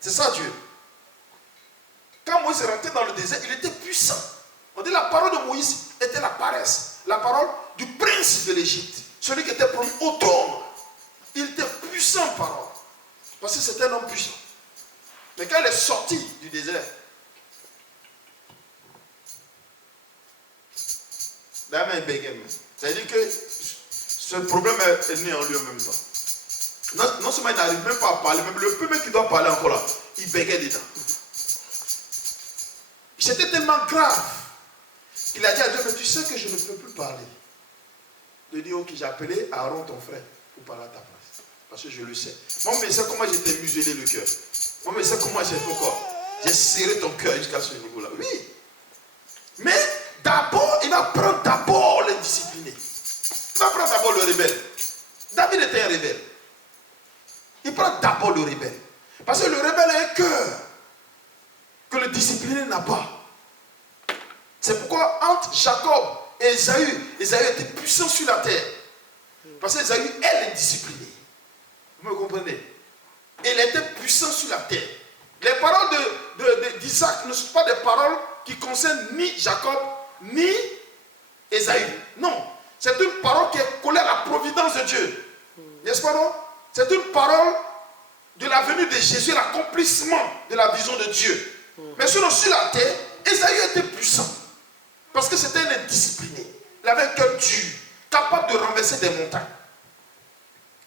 C'est ça Dieu. Quand Moïse est rentré dans le désert, il était puissant. On dit la parole de Moïse était la paresse. La parole du prince de l'Égypte. Celui qui était promis au trône. Il était puissant en parole. Parce que c'était un homme puissant. Mais quand il est sorti du désert, la main bégaye. C'est-à-dire que ce problème est né en lui en même temps. Non seulement il n'arrive même pas à parler, même le peu même qui doit parler encore là, il bégaye dedans. C'était tellement grave qu'il a dit à Dieu, mais tu sais que je ne peux plus parler. De dire, ok, j'ai appelé Aaron ton frère pour parler à ta place. Parce que je le sais. Moi, mais c'est comment j'ai t'ai muselé le cœur. Moi, mais c'est comment j'ai fait quoi. J'ai serré ton cœur jusqu'à ce niveau-là. Oui. Mais d'abord, il va prendre d'abord les disciplinés. Il va prendre d'abord le rebelle. David était un rebelle. Il prend d'abord le rebelle. Parce que le rebelle a un cœur que le discipliné n'a pas. C'est pourquoi entre Jacob et Ésaü était puissant sur la terre. Parce que Ésaü est indiscipliné. Vous me comprenez? Il était puissant sur la terre. Les paroles d'Isaac ne sont pas des paroles qui concernent ni Jacob, ni Ésaü. Non. C'est une parole qui est collée à la providence de Dieu. N'est-ce pas non? C'est une parole de la venue de Jésus, l'accomplissement de la vision de Dieu. Mais sinon, sur la terre, Ésaü était puissant. Parce que c'était un indiscipliné. Il avait un cœur dur, capable de renverser des montagnes.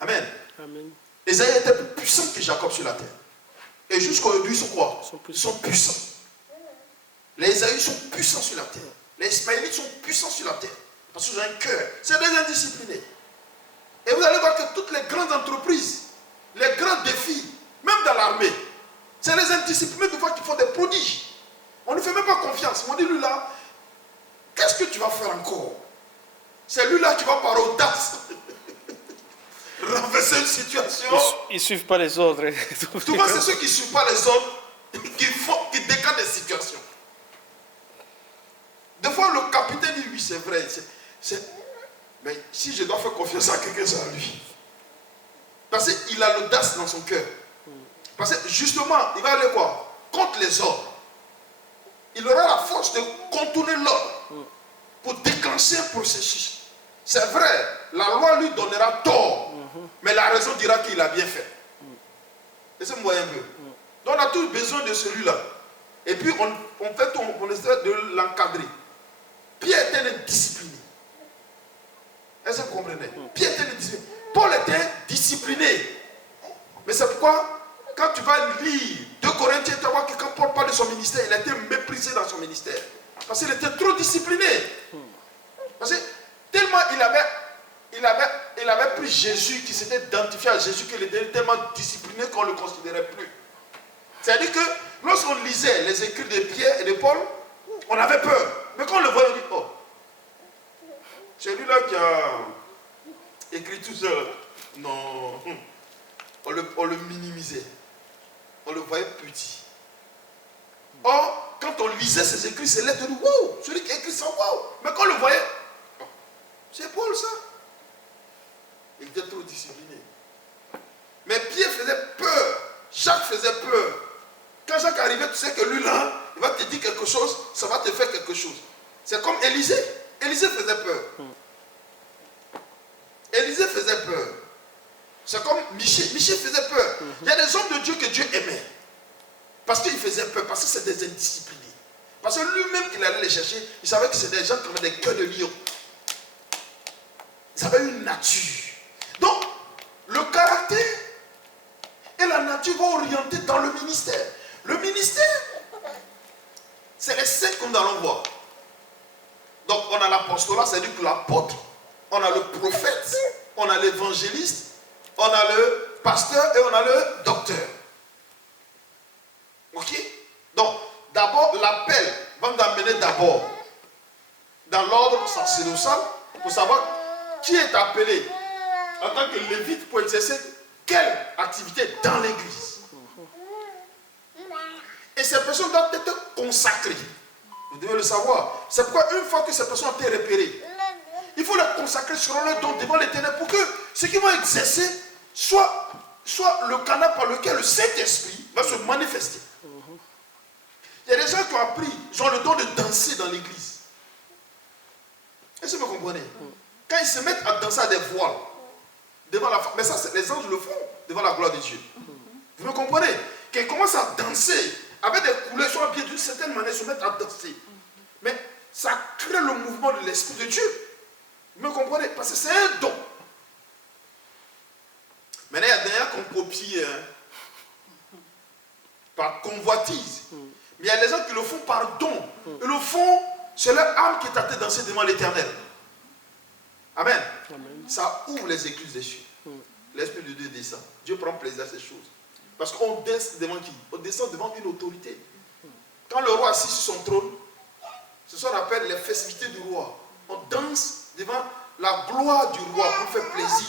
Amen. Amen. Ésaü était plus puissant que Jacob sur la terre. Et jusqu'à aujourd'hui, ils sont quoi? Ils sont puissants. Les Ésaü sont puissants sur la terre. Les Ismaélites sont puissants sur la terre. Parce qu'ils ont un cœur. C'est des indisciplinés. Et vous allez voir que toutes les grandes entreprises, les grands défis, même dans l'armée, c'est les indisciplinés de fois qui font des prodiges. On ne fait même pas confiance. On dit, lui là, qu'est-ce que tu vas faire encore? C'est lui là qui va par audace renverser une situation. Ils ne suivent pas les ordres. Souvent, c'est ceux qui ne suivent pas les ordres qui décadent des situations. Des fois, le capitaine dit, oui, c'est vrai. Mais si je dois faire confiance à quelqu'un, c'est à lui. Parce qu'il a l'audace dans son cœur. Parce que justement, il va aller quoi? Contre les ordres. Il aura la force de contourner l'ordre pour déclencher un processus. C'est vrai, la loi lui donnera tort, mais la raison dira qu'il a bien fait. Laissez-moi un peu. Donc on a tous besoin de celui-là. Et puis on fait on essaie de l'encadrer. Pierre était indiscipliné. Est-ce que vous comprenez? Pierre était indiscipliné. Paul était discipliné. Mais c'est pourquoi, quand tu vas lire 2 Corinthiens, tu vas voir que quand Paul parle de son ministère, il a été méprisé dans son ministère. Parce qu'il était trop discipliné. Parce que tellement il avait pris Jésus, qui s'était identifié à Jésus, qu'il était tellement discipliné qu'on ne le considérait plus. C'est-à-dire que lorsqu'on lisait les écrits de Pierre et de Paul, on avait peur. Mais quand on le voyait, on dit, oh, c'est lui-là qui a écrit tout seul. Non. On le minimisait. On le voyait petit. Or, quand on lisait ses écrits, ses lettres, on dit, wow, celui qui a écrit ça, wow. Mais quand on le voyait, oh, c'est Paul ça. Il était trop discipliné. Mais Pierre faisait peur. Jacques faisait peur. Quand Jacques arrivait, tu sais que lui là, il va te dire quelque chose, ça va te faire quelque chose. C'est comme Élisée. Élisée faisait peur. Élisée faisait peur. C'est comme Michée. Michée faisait peur. Il y a des hommes de Dieu que Dieu aimait. Parce qu'il faisait peur, parce que c'est des indisciplinés. Parce que lui-même qu'il allait les chercher, il savait que c'est des gens qui avaient des cœurs de lion. Ils avaient une nature. Donc, le caractère et la nature vont orienter dans le ministère. Le ministère, c'est les 5 que nous allons voir. Donc, on a l'apostolat, c'est-à-dire que l'apôtre, on a le prophète, on a l'évangéliste, on a le pasteur et on a le docteur. Ok? Donc, d'abord, l'appel va nous amener d'abord dans l'ordre sacerdotal pour savoir qui est appelé en tant que lévite pour exercer quelle activité dans l'église. Et ces personnes doivent être consacrées. Vous devez le savoir. C'est pourquoi une fois que ces personnes ont été repérées, il faut les consacrer sur leur don devant l'Éternel pour que ce qu'ils vont exercer soit le canal par lequel le Saint-Esprit va se manifester. Il y a des gens qui ont appris, ils ont le don de danser dans l'église. Est-ce que vous comprenez? Quand ils se mettent à danser à des voiles, devant la femme, mais ça, les anges le font devant la gloire de Dieu. Vous me comprenez? Qu'ils commencent à danser avec des couleurs, ils sont habillés d'une certaine manière, ils se mettent à danser. Mais ça crée le mouvement de l'Esprit de Dieu. Vous me comprenez? Parce que c'est un don. Maintenant, il y a derrière qu'on copie par convoitise. Mais il y a des gens qui le font par don. Ils le font, c'est leur âme qui est à danser devant l'Éternel. Amen. Amen. Ça ouvre les écluses des cieux. L'Esprit de Dieu descend. Dieu prend plaisir à ces choses. Parce qu'on descend devant qui? On descend devant une autorité. Quand le roi est assis sur son trône, c'est ce qu'on appelle les festivités du roi. On danse devant la gloire du roi pour faire plaisir.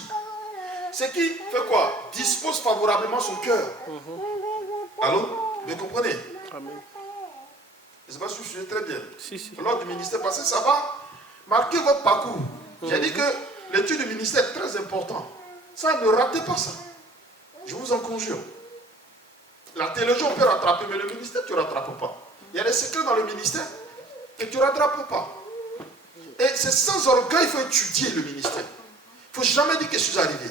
C'est qui fait quoi? Dispose favorablement son cœur. Allô? Vous comprenez? Amen. Je ne sais pas si je suis très bien. Si. Lors du ministère, parce que ça va marquer votre parcours. J'ai dit que l'étude du ministère est très important. Ça, ne ratez pas ça. Je vous en conjure. La théologie, on peut rattraper, mais le ministère, tu ne rattrapes pas. Il y a des secrets dans le ministère que tu ne rattrapes pas. Et c'est sans orgueil, il faut étudier le ministère. Il ne faut jamais dire que je suis arrivé.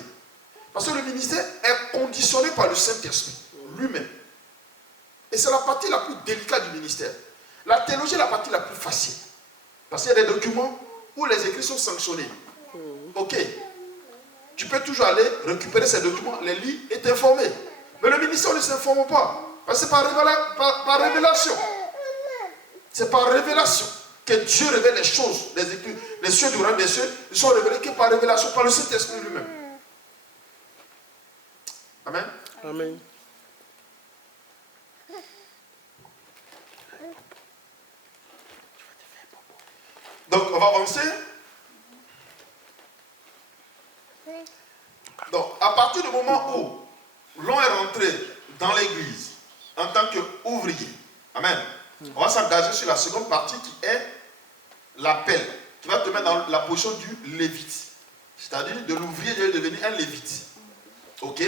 Parce que le ministère est conditionné par le Saint-Esprit lui-même. Et c'est la partie la plus délicate du ministère. La théologie est la partie la plus facile. Parce qu'il y a des documents où les écrits sont sanctionnés. Ok. Tu peux toujours aller récupérer ces documents, les lire et t'informer. Mais le ministère ne s'informe pas. Parce que c'est par révélation. C'est par révélation que Dieu révèle les choses. Les cieux du royaume des cieux ne sont révélés que par révélation, par le Saint-Esprit lui-même. Amen. Amen. Donc, on va avancer. Donc, à partir du moment où l'on est rentré dans l'église en tant qu'ouvrier, amen, on va s'engager sur la seconde partie qui est l'appel. Tu vas te mettre dans la position du lévite. C'est-à-dire de l'ouvrier de devenir un lévite. Ok?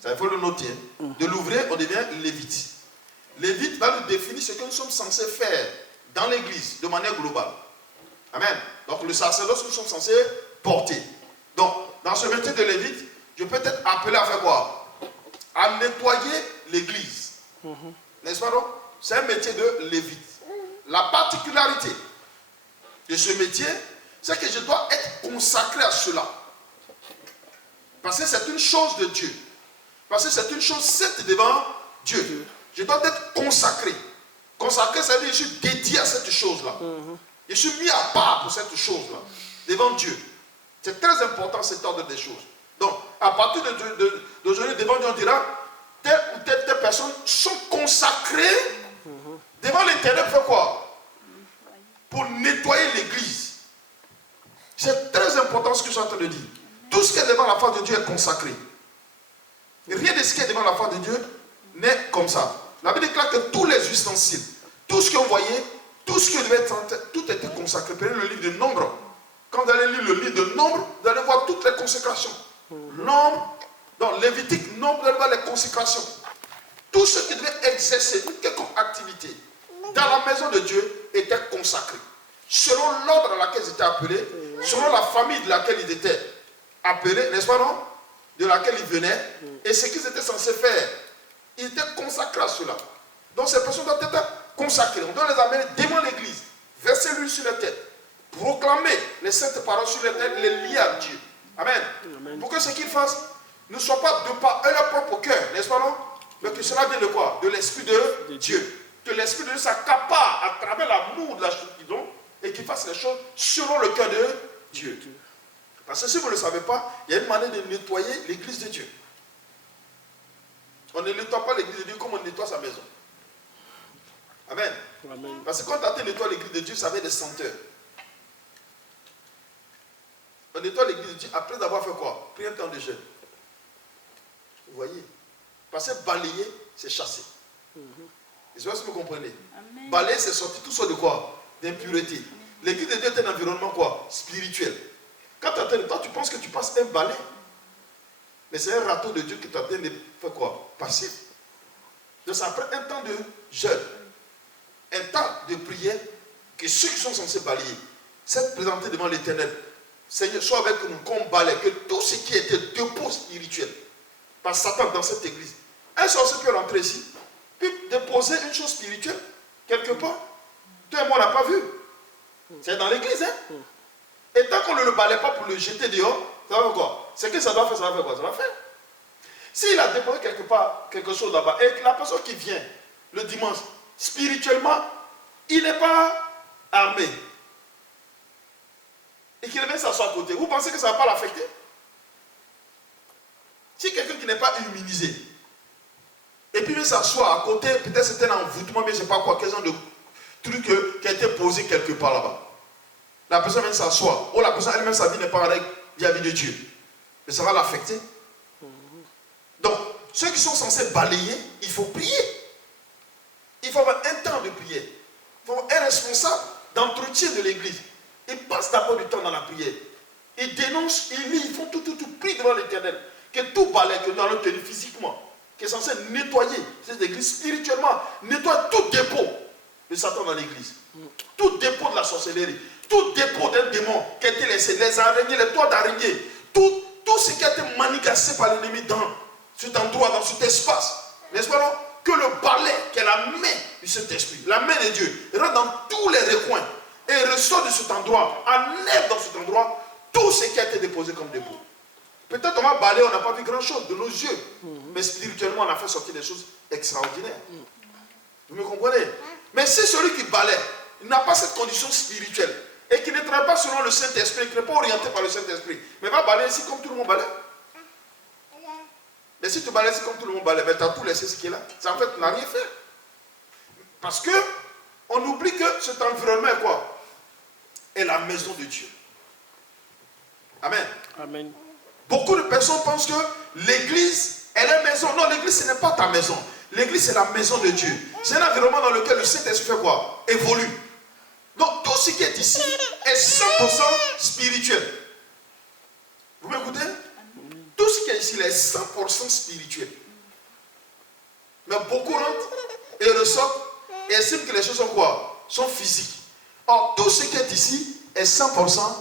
Ça, il faut le noter. De l'ouvrier, on devient lévite. Lévite va nous définir ce que nous sommes censés faire dans l'église de manière globale. Amen. Donc le sacerdoce, nous sommes censés porter. Donc, dans ce métier de lévite, je peux être appelé à faire quoi? À nettoyer l'église. N'est-ce pas donc? C'est un métier de lévite. La particularité de ce métier, c'est que je dois être consacré à cela. Parce que c'est une chose de Dieu. Parce que c'est une chose sainte devant Dieu. Je dois être consacré. Consacré, ça veut dire que je suis dédié à cette chose-là. Je suis mis à part pour cette chose-là, devant Dieu. C'est très important cet ordre des choses. Donc, à partir d'aujourd'hui, devant Dieu, on dira, telle ou telle personne sont consacrées devant l'Éternel pour quoi? Pour nettoyer l'église. C'est très important ce que je suis en train de dire. Tout ce qui est devant la face de Dieu est consacré. Rien de ce qui est devant la face de Dieu n'est comme ça. La Bible déclare que tous les ustensiles, tout ce que vous voyez, tout ce qui devait être, tout était consacré. Prenez le livre de Nombre. Quand vous allez lire le livre de Nombre, vous allez voir toutes les consécrations. Nombre, dans Lévitique, Nombre, vous allez voir les consécrations. Tout ce qui devait exercer une quelconque activité dans la maison de Dieu était consacré. Selon l'ordre dans lequel ils étaient appelés, selon la famille de laquelle ils étaient appelés, n'est-ce pas non? De laquelle ils venaient, et ce qu'ils étaient censés faire. Ils étaient consacrés à cela. Donc ces personnes doivent être consacrées. On doit les amener devant l'église, verser l'huile sur la tête, proclamer les saintes paroles sur la tête, les lier à Dieu. Amen. Amen. Pour que ce qu'ils fassent ne soit pas de par leur propre cœur, n'est-ce pas non? Mais que cela vienne de quoi? De l'Esprit de Dieu. Que l'Esprit de Dieu s'accapare à travers l'amour de la chose qu'ils ont et qu'ils fassent les choses selon le cœur de Dieu. Parce que si vous ne le savez pas, il y a une manière de nettoyer l'église de Dieu. On ne nettoie pas l'église de Dieu comme on nettoie sa maison. Amen. Amen. Parce que quand tu nettoies l'église de Dieu, ça avait des senteurs. On nettoie l'église de Dieu après avoir fait quoi? Pris un temps de jeûne. Vous voyez? Parce que balayer, c'est chasser. Je sais pas si vous comprenez. Amen. Balayer, c'est sortir tout ça de quoi? D'impureté. L'église de Dieu est un environnement quoi? Spirituel. Quand tu es en train de toi, tu penses que tu passes un balai. Mais c'est un râteau de Dieu qui t'attend de faire quoi? Passer. Donc ça prend un temps de jeûne, un temps de prière, que ceux qui sont censés balayer, s'être présentés devant l'Éternel. Seigneur, sois avec nous, qu'on balaye, que tout ce qui était dépôt spirituel par Satan dans cette église, un sorcier peut rentrer ici, puis déposer une chose spirituelle, quelque part. Toi et moi, on n'a pas vu. C'est dans l'église, hein. Et tant qu'on ne le balaye pas pour le jeter dehors, ça va faire quoi? C'est que ça doit faire, ça va faire quoi? Ça va faire. S'il a déposé quelque part, quelque chose là-bas, et la personne qui vient le dimanche, spirituellement, il n'est pas armé, et qu'il vient s'asseoir à côté, vous pensez que ça ne va pas l'affecter? Si quelqu'un qui n'est pas immunisé, et puis vient s'asseoir à côté, peut-être c'est un envoûtement, mais je ne sais pas quoi, quel genre de truc qui a été posé quelque part là-bas. La personne vient s'asseoir, ou la personne elle-même, sa vie n'est pas en règle vis-à-vis de Dieu. Mais ça va l'affecter. Donc, ceux qui sont censés balayer, il faut prier. Il faut avoir un temps de prière. Il faut avoir un responsable d'entretien de l'église. Il passe d'abord du temps dans la prière. Il dénonce, il lit, ils font tout, prie devant l'Éternel. Que tout balaye, que nous allons tenir physiquement, qui est censé nettoyer cette église spirituellement, nettoie tout dépôt de Satan dans l'église. Tout dépôt de la sorcellerie, tout dépôt d'un démon qui a été laissé, les araignées, les toits d'araignées, tout ce qui a été manigancé par l'ennemi dans cet endroit, dans cet espace, n'est-ce pas non? Que le balai, qui est la main du Saint-Esprit, la main de Dieu, rentre dans tous les recoins et ressort de cet endroit, enlève dans cet endroit tout ce qui a été déposé comme dépôt. Peut-être on va balayer, on n'a pas vu grand-chose de nos yeux, mais spirituellement on a fait sortir des choses extraordinaires. Vous me comprenez? Mais c'est celui qui balaie, il n'a pas cette condition spirituelle et qui ne travaille pas selon le Saint-Esprit, qui n'est pas orienté par le Saint-Esprit, mais va balayer ici comme tout le monde balaye. Mais si tu balayes ici comme tout le monde balaye, tu as tout laissé ce qui est là. Ça en fait, tu n'as rien fait. Parce que on oublie que cet environnement est quoi? Est la maison de Dieu. Amen. Amen. Beaucoup de personnes pensent que l'église est la maison. Non, l'église ce n'est pas ta maison. L'église c'est la maison de Dieu. C'est un environnement dans lequel le Saint-Esprit fait quoi? Évolue. Donc tout ce qui est ici est 100% spirituel. Vous m'écoutez? Tout ce qui est ici est 100% spirituel. Mais beaucoup rentrent et ressortent et estiment que les choses sont quoi? Sont physiques. Or tout ce qui est ici est 100%